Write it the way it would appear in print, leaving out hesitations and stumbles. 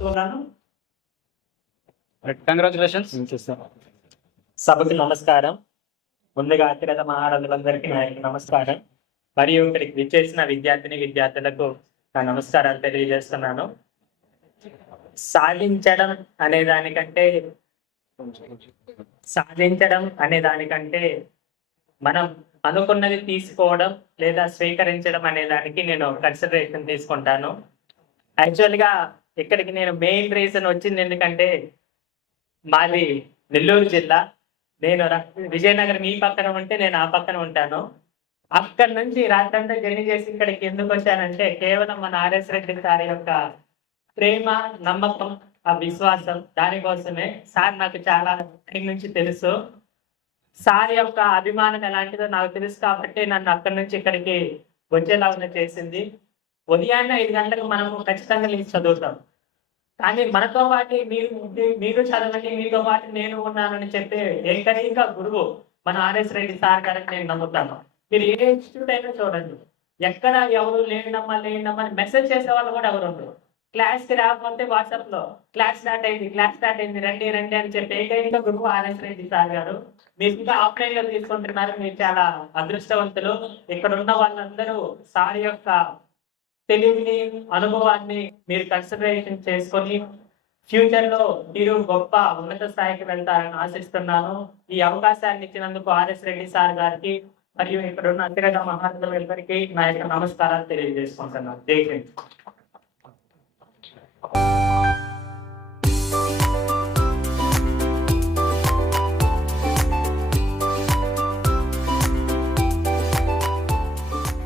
కోరుతున్నాను. కంగ్రాచులేషన్స్. సభకు నమస్కారం. ముందుగా అతిరథ మహారాజులందరికీ నా యొక్క నమస్కారం. మరియు ఇక్కడికి విచ్చేసిన విద్యార్థులకు నా నమస్కారాలు తెలియజేస్తున్నాను. సాధించడం అనే దానికంటే మనం అనుకున్నది తీసుకోవడం లేదా స్వీకరించడం అనే దానికి నేను కన్సిడరేషన్ తీసుకుంటాను. యాక్చువల్గా ఇక్కడికి నేను మెయిన్ రీజన్ వచ్చింది ఎందుకంటే మాది నెల్లూరు జిల్లా. నేను విజయనగరం ఈ పక్కన ఉంటే నేను ఆ పక్కన ఉంటాను. అక్కడి నుంచి రాత్రంతా జర్నీ చేసి ఇక్కడికి ఎందుకు వచ్చానంటే కేవలం మన ఆర్ఎస్ రెడ్డి సార్ యొక్క ప్రేమ, నమ్మకం, ఆ విశ్వాసం, దానికోసమే. సార్ నాకు చాలా టైం నుంచి తెలుసు. సార్ యొక్క అభిమానం ఎలాంటిదో నాకు తెలుసు కాబట్టి నన్ను అక్కడి నుంచి ఇక్కడికి వచ్చేలాగా చేసింది. ఉదయాన్నే 5 గంటలకు మనము ఖచ్చితంగా లేచి చదువుతాం. కానీ మనతో పాటు మీరు చదవండి, మీతో పాటు నేను ఉన్నానని చెప్పే ఏకైక గురువు మన ఆర్ఎస్ రెడ్డి సార్ గారిని నేను నమ్ముతాను. మీరు ఏ ఇన్స్టిట్యూట్ అయినా చూడండి, ఎక్కడ ఎవరు లేనమ్మా అని మెసేజ్ చేసే వాళ్ళు కూడా ఎవరు ఉండరు. క్లాస్కి రాకపోతే వాట్సాప్ లో క్లాస్ స్టార్ట్ అయింది రండి అని చెప్పి ఏకైక గురువు ఆర్ఎస్ రెడ్డి సార్ గారు. మీరు ఇంకా ఆఫ్లైన్ లో తీసుకుంటున్నారు, మీరు చాలా అదృష్టవంతులు. ఇక్కడ ఉన్న వాళ్ళందరూ సార్ యొక్క తెలివిని, అనుభవాన్ని మీరు కన్సిడరేషన్ చేసుకొని ఫ్యూచర్ లో మీరు గొప్ప ఉన్నత స్థాయికి వెళ్తారని ఆశిస్తున్నాను. ఈ అవకాశాన్ని ఇచ్చినందుకు ఆర్ఎస్ రెడ్డి సార్ గారికి మరియు ఇక్కడ ఉన్న అతిరథ మహారాజులందరికీ నా యొక్క నమస్కారాలు తెలియజేసుకుంటున్నాను. జై హింద్.